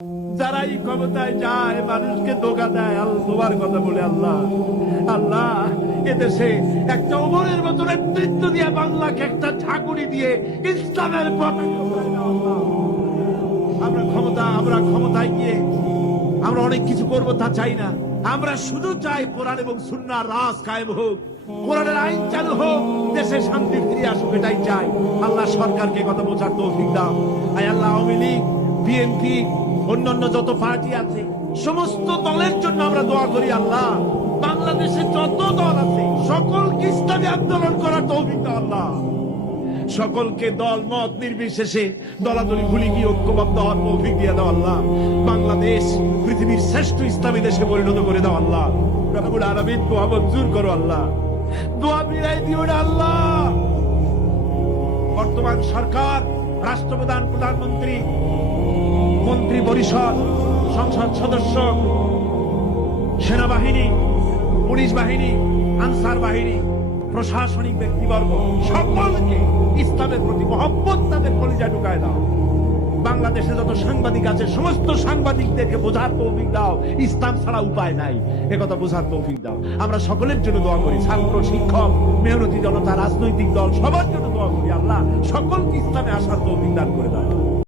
যারাই ক্ষমতায় যায় মানুষকে ধোঁকা দেয় তোমার কথা বলে আল্লাহ আল্লাহ এদেশে একটা ওমরের মতো নেতৃত্ব দিয়ে বাংলাকে একটা ঝাঁকুনি দিয়ে ইসলামের পতাকা উড়ায় দাও আল্লাহ। আমরা ক্ষমতায় গিয়ে আমরা অনেক কিছু করবো তা চাই না। আমরা শুধু চাই কোরআন এবং সুন্নাহর রাজ কায়েম হোক, কোরআনের আইন চালু হোক, দেশে শান্তি ফিরে আসুক, এটাই চাই। আল্লাহ সরকারকে কথা বোঝার তৌফিক দাও। আয় আল্লাহ, আওয়ামী লীগ, বিএনপি, অন্যান্য যত পার্টি আছে সমস্ত দলের জন্য আমরা দোয়া করি। আল্লাহ, বাংলাদেশে যত দল আছে সকলকে ইসলামী আন্দোলন করার তৌফিক দাও আল্লাহ। সকলকে দল মত নির্বিশেষে দলাদলি ভুলে গিয়ে ঐক্যবদ্ধ হওয়ার তৌফিক দিয়ে দাও আল্লাহ। বাংলাদেশ পৃথিবীর শ্রেষ্ঠ ইসলামী দেশে পরিণত করে দাও আল্লাহ। রব্বুল আলামিন দোয়া মঞ্জুর করো আল্লাহ, দোয়া বিরাই দিও না আল্লাহ। বর্তমান সরকার, রাষ্ট্রপ্রধান, প্রধানমন্ত্রী, মন্ত্রী পরিষদ, সংসদ সদস্য, সেনাবাহিনী, পুলিশ বাহিনী, আনসার বাহিনী, প্রশাসনিক ব্যক্তিবর্গ সকলকে ইসলামের প্রতি মহব্বত তাদের কলিজা ঢুকায় দাও। বাংলাদেশে যত সাংবাদিক আছে সমস্ত সাংবাদিকদেরকে বোঝার তৌফিক দাও, ইসলাম ছাড়া উপায় নাই, একথা বোঝার তৌফিক দাও। আমরা সকলের জন্য দোয়া করি, ছাত্র, শিক্ষক, মেহনতি জনতা, রাজনৈতিক দল সবার জন্য দোয়া করি। আল্লাহ সকলকে ইসলামে আসার তৌফিক দান করে দাও।